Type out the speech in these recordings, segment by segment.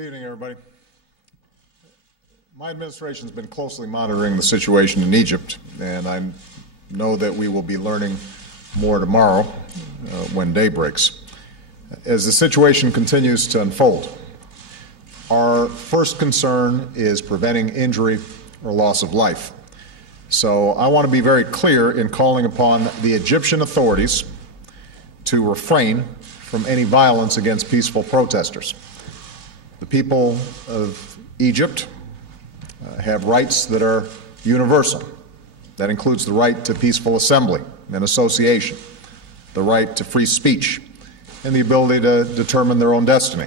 Good evening, everybody. My administration has been closely monitoring the situation in Egypt, and I know that we will be learning more tomorrow when day breaks. As the situation continues to unfold, our first concern is preventing injury or loss of life. So I want to be very clear in calling upon the Egyptian authorities to refrain from any violence against peaceful protesters. The people of Egypt have rights that are universal. That includes the right to peaceful assembly and association, the right to free speech, and the ability to determine their own destiny.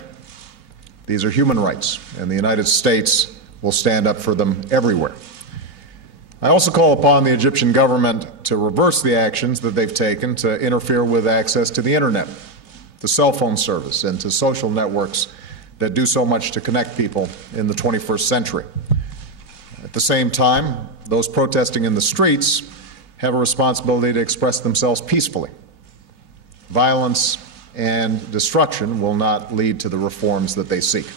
These are human rights, and the United States will stand up for them everywhere. I also call upon the Egyptian government to reverse the actions that they've taken to interfere with access to the internet, to cell phone service, and to social networks that do so much to connect people in the 21st century. At the same time, those protesting in the streets have a responsibility to express themselves peacefully. Violence and destruction will not lead to the reforms that they seek.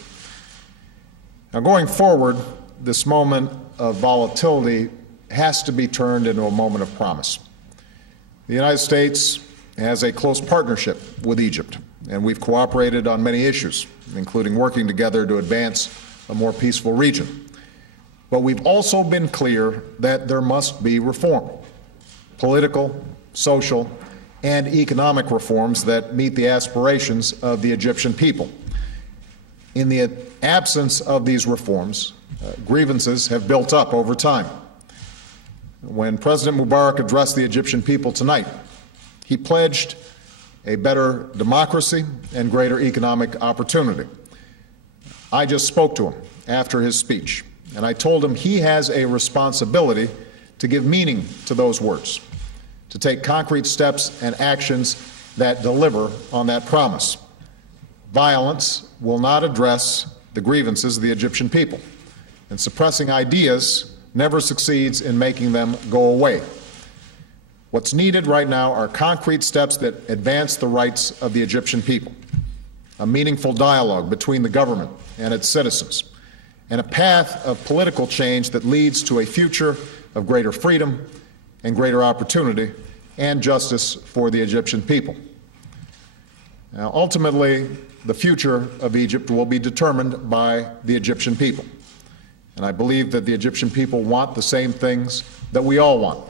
Now, going forward, this moment of volatility has to be turned into a moment of promise. The United States has a close partnership with Egypt, and we've cooperated on many issues, including working together to advance a more peaceful region. But we've also been clear that there must be reform, political, social, and economic reforms that meet the aspirations of the Egyptian people. In the absence of these reforms, grievances have built up over time. When President Mubarak addressed the Egyptian people tonight, he pledged a better democracy and greater economic opportunity. I just spoke to him after his speech, and I told him he has a responsibility to give meaning to those words, to take concrete steps and actions that deliver on that promise. Violence will not address the grievances of the Egyptian people, and suppressing ideas never succeeds in making them go away. What's needed right now are concrete steps that advance the rights of the Egyptian people, a meaningful dialogue between the government and its citizens, and a path of political change that leads to a future of greater freedom and greater opportunity and justice for the Egyptian people. Now, ultimately, the future of Egypt will be determined by the Egyptian people. And I believe that the Egyptian people want the same things that we all want: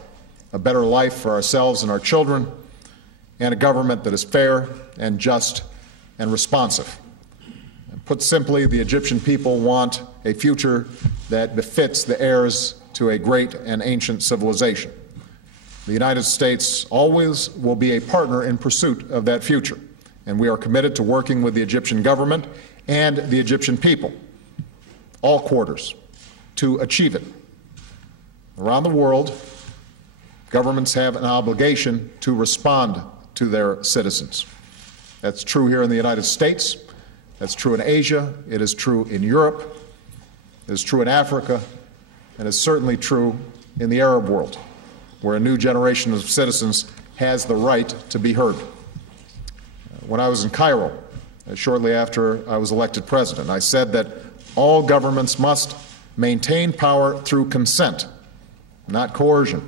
a better life for ourselves and our children, and a government that is fair and just and responsive. And put simply, the Egyptian people want a future that befits the heirs to a great and ancient civilization. The United States always will be a partner in pursuit of that future, and we are committed to working with the Egyptian government and the Egyptian people, all quarters, to achieve it. Around the world, governments have an obligation to respond to their citizens. That's true here in the United States. That's true in Asia. It is true in Europe. It is true in Africa. And it's certainly true in the Arab world, where a new generation of citizens has the right to be heard. When I was in Cairo, shortly after I was elected president, I said that all governments must maintain power through consent, not coercion.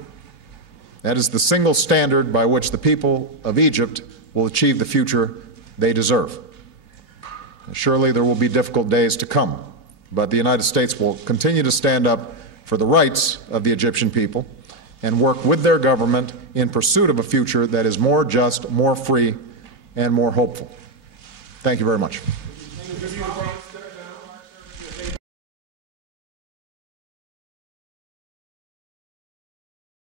That is the single standard by which the people of Egypt will achieve the future they deserve. Surely there will be difficult days to come, but the United States will continue to stand up for the rights of the Egyptian people and work with their government in pursuit of a future that is more just, more free, and more hopeful. Thank you very much.